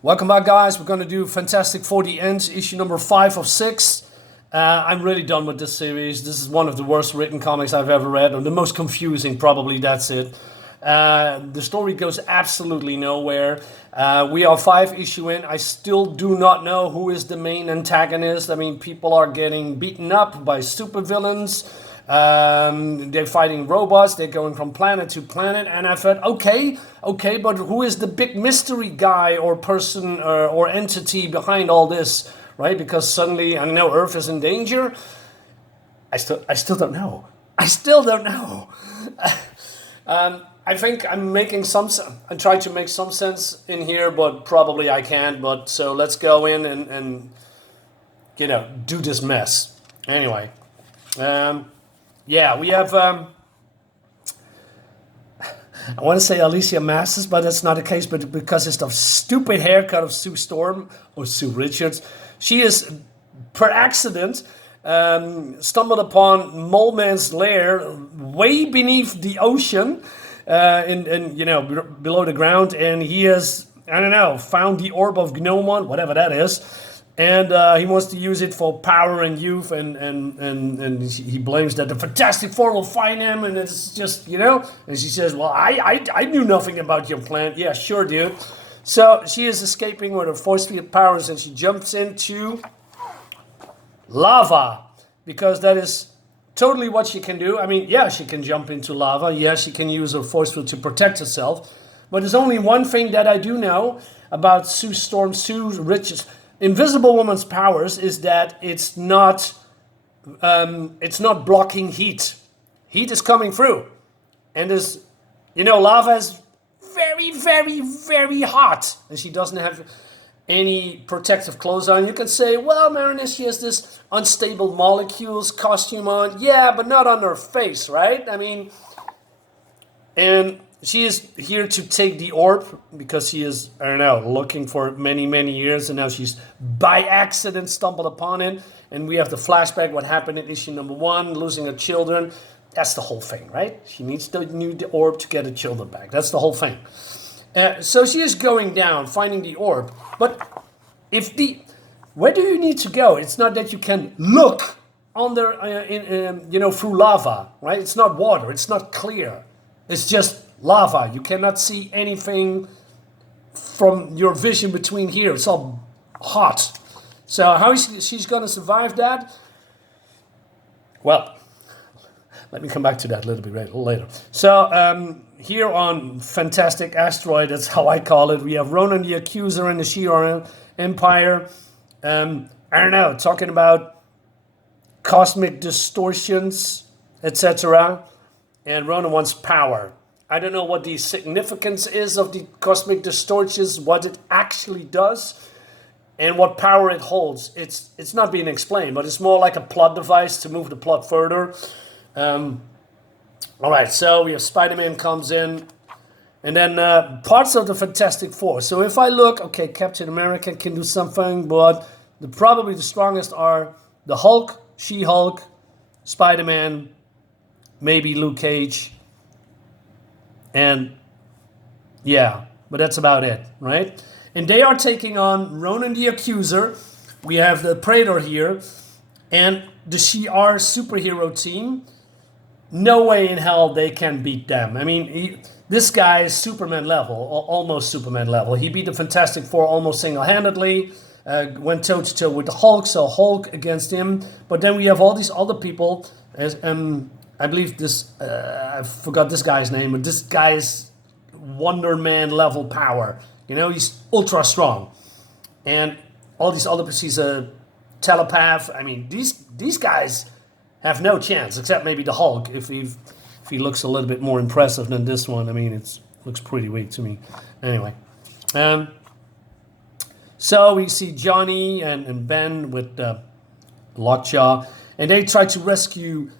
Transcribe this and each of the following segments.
Welcome back, guys. We're going to do Fantastic Four: The End, issue number 5 of 6. I'm really done with this series. This is one of the worst written comics I've ever read, or the most confusing, probably. That's it. The story goes absolutely nowhere. We are 5 issue in. I still do not know who is the main antagonist. I mean, people are getting beaten up by supervillains. They're fighting robots. They're going from planet to planet, and I thought, okay, but who is the big mystery guy or person or entity behind all this, right? Because suddenly, I know Earth is in danger. I still don't know. I still don't know. I think I'm making some. I try to make some sense in here, but probably I can't. But so let's go in and do this mess anyway. Yeah, we have, I want to say Alicia Masters, but that's not the case, but because it's the stupid haircut of Sue Storm, or Sue Richards, she is, per accident, stumbled upon Mole Man's lair way beneath the ocean, below the ground, and he has, I don't know, found the orb of Gnomon, whatever that is. And he wants to use it for power and youth, and he blames that the Fantastic Four will find him, and it's just, And she says, well, I knew nothing about your plan. Yeah, sure, dude. So she is escaping with her force field powers, and she jumps into lava, because that is totally what she can do. I mean, yeah, she can jump into lava. Yeah, she can use her force field to protect herself. But there's only one thing that I do know about Sue Richards. Invisible Woman's powers is that it's not blocking heat. Heat is coming through, and there's, lava is very, very, very hot, and she doesn't have any protective clothes on. You can say, well, Marinus, she has this unstable molecules costume on. Yeah, but not on her face, right? I mean, and she is here to take the orb because she is, I don't know, looking for many, many years, and now she's by accident stumbled upon it. And we have the flashback, what happened in issue number 1, losing her children. That's the whole thing, right? She needs the orb to get her children back. That's the whole thing. So she is going down, finding the orb. But where do you need to go? It's not that you can look under, through lava, right? It's not water. It's not clear. It's just lava. You cannot see anything from your vision between here. It's all hot. So how is she's going to survive that? Well, let me come back to that a little bit later. So here on Fantastic Asteroid, that's how I call it, we have Ronan the Accuser and the Shi'ar Empire. I don't know, talking about cosmic distortions, etc. And Ronan wants power. I don't know what the significance is of the cosmic distortions, what it actually does, and what power it holds. It's not being explained, but it's more like a plot device to move the plot further. All right, so we have Spider-Man comes in, and then parts of the Fantastic Four. So if I look, okay, Captain America can do something, but probably the strongest are the Hulk, She-Hulk, Spider-Man, maybe Luke Cage, and yeah, but that's about it, right? And they are taking on Ronan the Accuser. We have the Praetor here, and the Shi'ar superhero team. No way in hell they can beat them. I mean, this guy is Superman level, almost Superman level. He beat the Fantastic Four almost single-handedly, went toe-to-toe with the Hulk, so Hulk against him. But then we have all these other people, I believe this, I forgot this guy's name, but this guy is Wonder Man level power. He's ultra strong. And all these other, he's a telepath. I mean, these guys have no chance, except maybe the Hulk, if he looks a little bit more impressive than this one. I mean, it looks pretty weak to me. Anyway. So we see Johnny and Ben with Lockjaw, and they try to rescue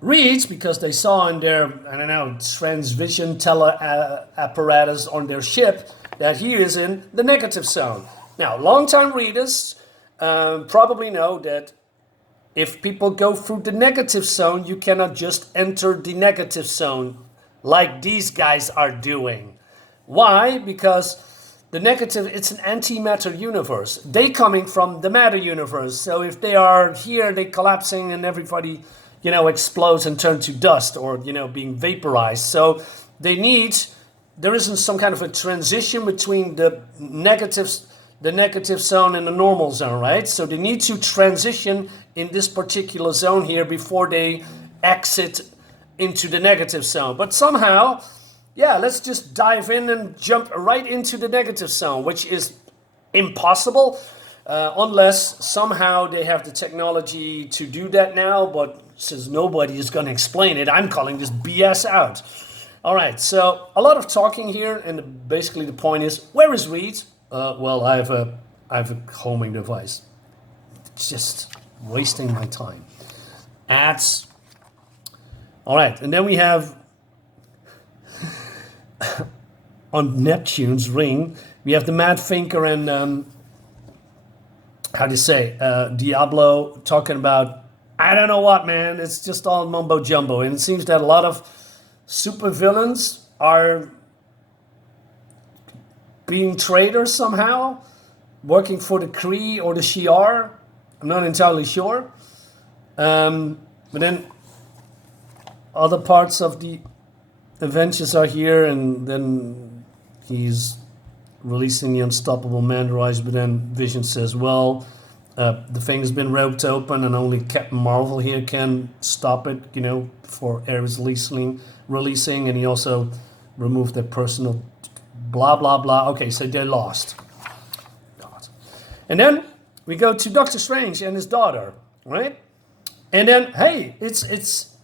Reeds because they saw in their, I don't know, transvision apparatus on their ship that he is in the negative zone. Now, longtime readers probably know that if people go through the negative zone, you cannot just enter the negative zone like these guys are doing. Why? Because the negative, it's an antimatter universe. They coming from the matter universe. So if they are here, they collapsing and everybody, explodes and turn to dust or, being vaporized. So there isn't some kind of a transition between the negative zone and the normal zone, right? So they need to transition in this particular zone here before they exit into the negative zone. But somehow, let's just dive in and jump right into the negative zone, which is impossible unless somehow they have the technology to do that now. But since nobody is going to explain it, I'm calling this BS out. All right, so a lot of talking here, and basically the point is, where is Reed? Well, I have a homing device. It's just wasting my time. Ads. All right, and then we have on Neptune's ring, we have the Mad Thinker and Diablo talking about, I don't know what, man. It's just all mumbo jumbo, and it seems that a lot of supervillains are being traitors somehow, working for the Kree or the Shi'ar. I'm not entirely sure. But then other parts of the Avengers are here, and then he's releasing the unstoppable Mandarize, but then Vision says, well, the thing has been roped open and only Captain Marvel here can stop it, for Ares releasing, and he also removed their personal blah, blah, blah. Okay, so they lost. God. And then we go to Doctor Strange and his daughter, right? And then, hey, it's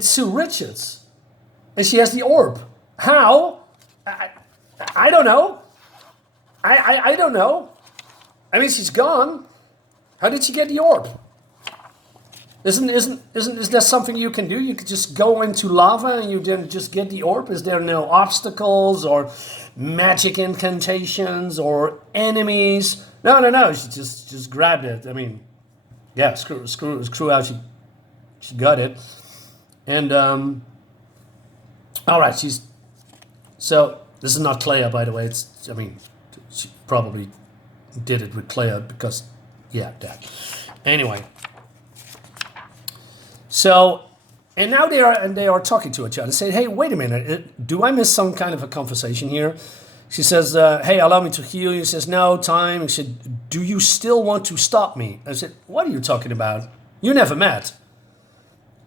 Sue Richards. And she has the orb. How? I don't know. I don't know. I mean, she's gone. How did she get the orb? Is there something you can do? You could just go into lava and you then just get the orb? Is there no obstacles or magic incantations or enemies? No. She just grabbed it. I mean, yeah, screw out. She got it. And all right, so this is not Clea, by the way. She probably did it with Clea because, that. Anyway. So, and now they are talking to each other. Say, hey, wait a minute. Do I miss some kind of a conversation here? She says, hey, allow me to heal you. He says, no, time. He said, do you still want to stop me? I said, what are you talking about? You never met.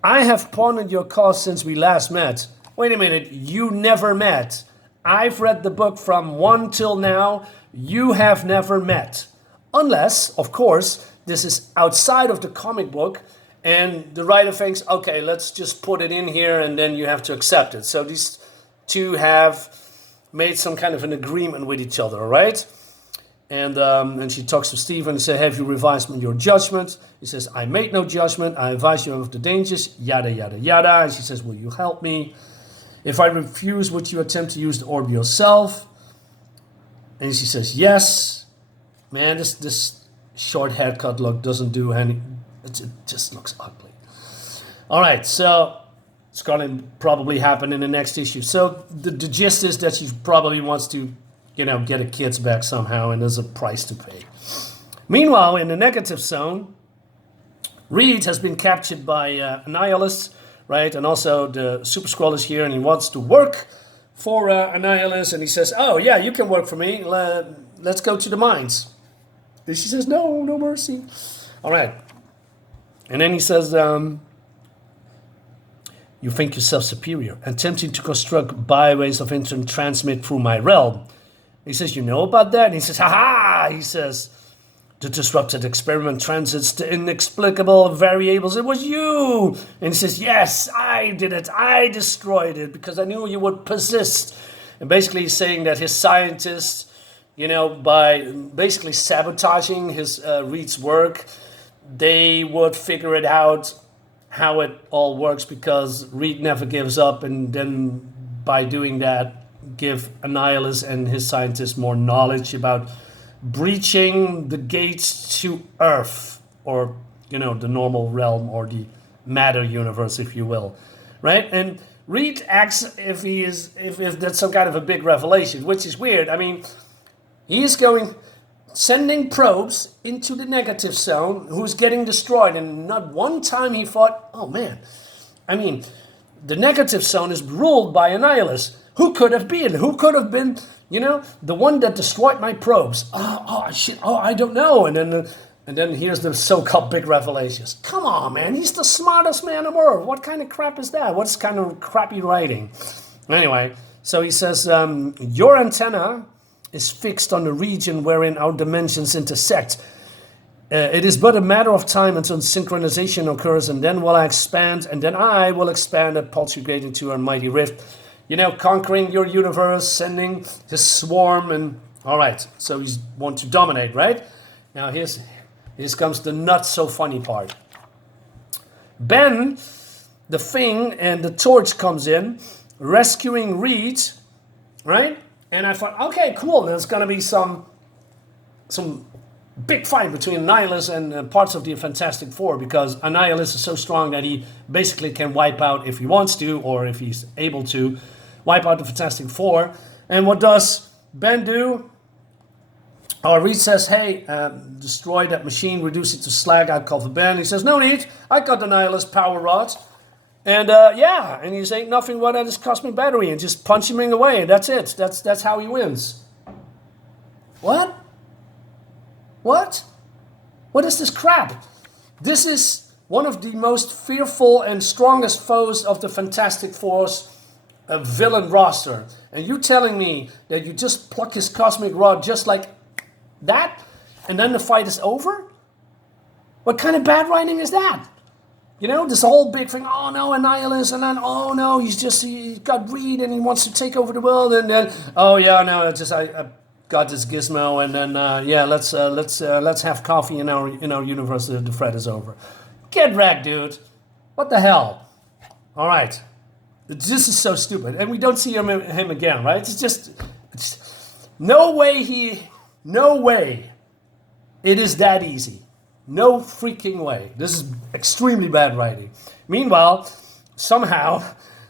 I have pondered your cause since we last met. Wait a minute. You never met. I've read the book from 1 till now. You have never met. Unless, of course, this is outside of the comic book. And the writer thinks, okay, let's just put it in here and then you have to accept it. So these two have made some kind of an agreement with each other, all right? And she talks to Stephen and says, have you revised your judgment? He says, I made no judgment. I advise you of the dangers, yada, yada, yada. And she says, will you help me? If I refuse, would you attempt to use the orb yourself? And she says, yes. Man, this short haircut look doesn't do any... It just looks ugly. All right, so it's going to probably happen in the next issue. So the gist is that she probably wants to, get her kids back somehow, and there's a price to pay. Meanwhile, in the negative zone, Reed has been captured by Annihilus, right? And also the Super Skrull is here, and he wants to work for Annihilus, and he says, oh, yeah, you can work for me. Let's go to the mines. And she says, no mercy. All right. And then he says, you think yourself superior, attempting to construct byways of instant transmit through my realm. He says, you know about that? And he says, ha! He says, the disrupted experiment transits the inexplicable variables. It was you! And he says, yes, I did it. I destroyed it because I knew you would persist. And basically he's saying that his scientists, by basically sabotaging his Reed's work, they would figure it out how it all works because Reed never gives up, and then by doing that give Annihilus and his scientists more knowledge about breaching the gates to Earth, or the normal realm or the matter universe, if you will, right? And Reed acts if that's some kind of a big revelation, which is weird. I mean, He is sending probes into the negative zone who's getting destroyed. And not one time he thought, oh man, I mean, the negative zone is ruled by Annihilus. Who could have been? Who could have been, the one that destroyed my probes? Shit, I don't know. And then here's the so-called big revelations. Come on, man, he's the smartest man on earth. What kind of crap is that? What's kind of crappy writing? Anyway, so he says, your antenna is fixed on the region wherein our dimensions intersect. It is but a matter of time until synchronization occurs, and then will I expand, and then I will expand that poltergeist into a mighty rift. Conquering your universe, sending his swarm, and all right. So he's want to dominate, right? Now here comes the not so funny part. Ben, the Thing, and the Torch comes in, rescuing Reed, right? And I thought, okay, cool. There's gonna be some big fight between Annihilus and parts of the Fantastic Four, because Annihilus is so strong that he basically can wipe out, if he wants to, or if he's able to, wipe out the Fantastic Four. And what does Ben do? Reed says, hey, destroy that machine, reduce it to slag, I'll cover Ben. He says, no need, I got the Annihilus power rod. And and he's ain't nothing but this cosmic battery, and just punch him away, and that's it. That's how he wins. What? What is this crap? This is one of the most fearful and strongest foes of the Fantastic Four's villain roster. And you telling me that you just pluck his cosmic rod just like that, and then the fight is over? What kind of bad writing is that? This whole big thing, oh no, Annihilus, and then, oh no, he got Reed and he wants to take over the world, and then, oh yeah, no, it's just, I got this gizmo, and then, let's have coffee in our universe, the threat is over. Get wrecked, dude. What the hell? All right. This is so stupid, and we don't see him again, right? It's no way it is that easy. No freaking way. This is extremely bad writing. Meanwhile, somehow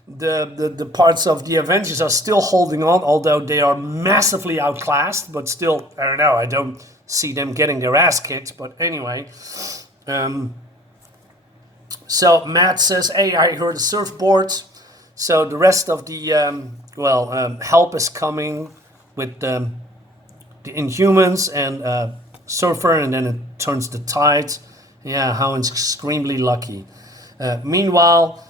the parts of the Avengers are still holding on, although they are massively outclassed, but still, I don't know, I don't see them getting their ass kicked, but anyway. So Matt says, hey, I heard a surfboard. So the rest of the, help is coming with the Inhumans and Surfer, and then it turns the tide. Yeah, how extremely lucky. Meanwhile,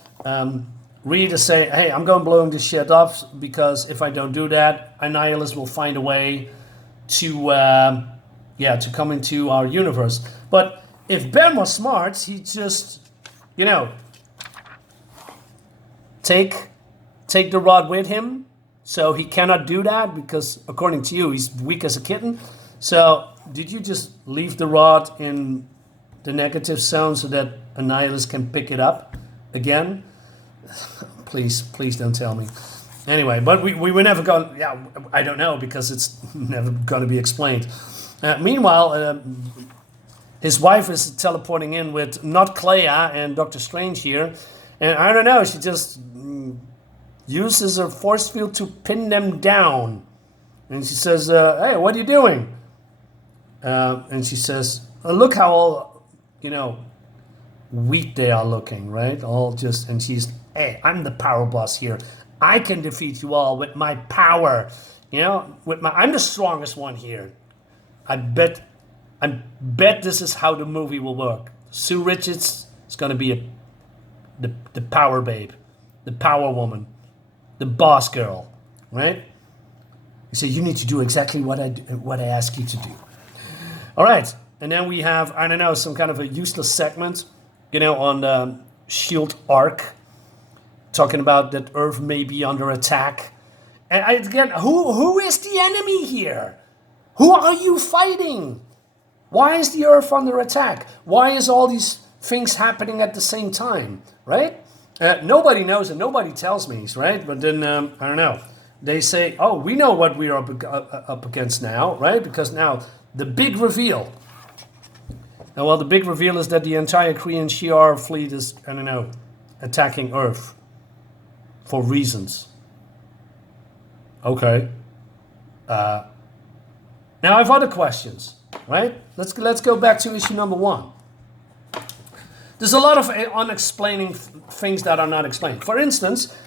Reed is saying, hey, I'm going blowing this shit up, because if I don't do that, Annihilus will find a way to come into our universe. But if Ben was smart, he'd just, take the rod with him. So he cannot do that, because according to you, he's weak as a kitten. So did you just leave the rod in the negative zone so that Annihilus can pick it up again? Please don't tell me. Anyway, but we were never going, I don't know, because it's never going to be explained. Meanwhile, his wife is teleporting in with not Clea and Doctor Strange here. And I don't know, she just uses her force field to pin them down. And she says, hey, what are you doing? And she says, look how all, weak they are looking, right? And she's, hey, I'm the power boss here. I can defeat you all with my power. I'm the strongest one here. I bet this is how the movie will work. Sue Richards is going to be the power babe, the power woman, the boss girl, right? He said, you need to do exactly what I ask you to do. All right, and then we have, I don't know, some kind of a useless segment, on the Shield arc, talking about that Earth may be under attack. And again, who is the enemy here? Who are you fighting? Why is the Earth under attack? Why is all these things happening at the same time, right? Nobody knows and nobody tells me, right? But then, I don't know. They say, oh, we know what we are up against now, right? Because now, the big reveal. The big reveal is that the entire Korean Shi'ar fleet is, I don't know, attacking Earth. For reasons. Okay. Now I have other questions, right? Let's go back to issue number 1. There's a lot of unexplaining things that are not explained. For instance,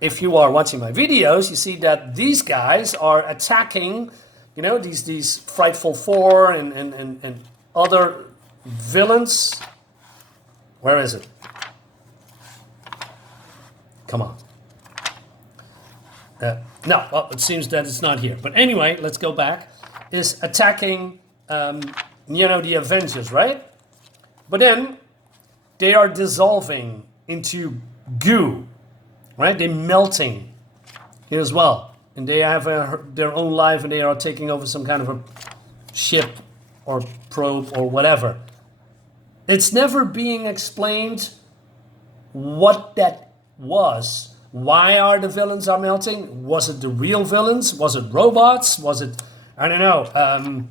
if you are watching my videos, you see that these guys are attacking, you know, these Frightful Four and other villains. Where is it? Come on. No, well, it seems that it's not here. But anyway, let's go back. Is attacking, you know, the Avengers, right? But then they are dissolving into goo, right? They're melting here as well. And they have their own life, and they are taking over some kind of a ship or probe or whatever. It's never being explained what that was. Why are the villains are melting? Was it the real villains? Was it robots? Was it, I don't know,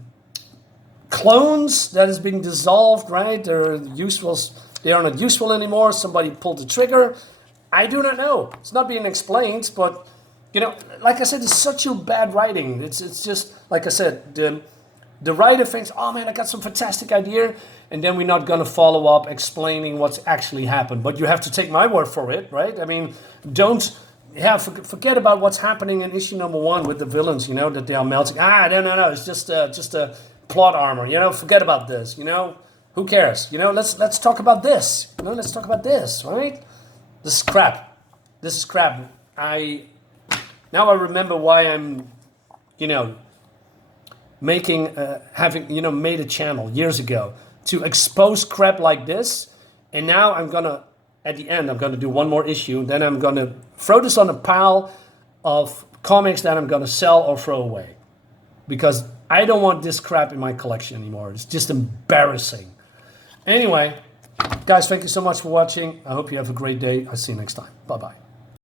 clones that is being dissolved, right? They are not useful anymore. Somebody pulled the trigger. I do not know. It's not being explained, but, you know, like I said, it's such a bad writing. It's just, like I said, the writer thinks, oh man, I got some fantastic idea, and then we're not going to follow up explaining what's actually happened. But you have to take my word for it, right? I mean, forget about what's happening in issue number 1 with the villains, you know, that they are melting. No, it's just a plot armor, you know, forget about this, you know. Who cares? You know, let's talk about this. You know, let's talk about this, right? This is crap. This is crap. Now I remember why I'm, you know, having, you know, made a channel years ago to expose crap like this. And now at the end, I'm gonna do one more issue. Then I'm gonna throw this on a pile of comics that I'm gonna sell or throw away, because I don't want this crap in my collection anymore. It's just embarrassing. Anyway, guys, thank you so much for watching. I hope you have a great day. I'll see you next time. Bye-bye.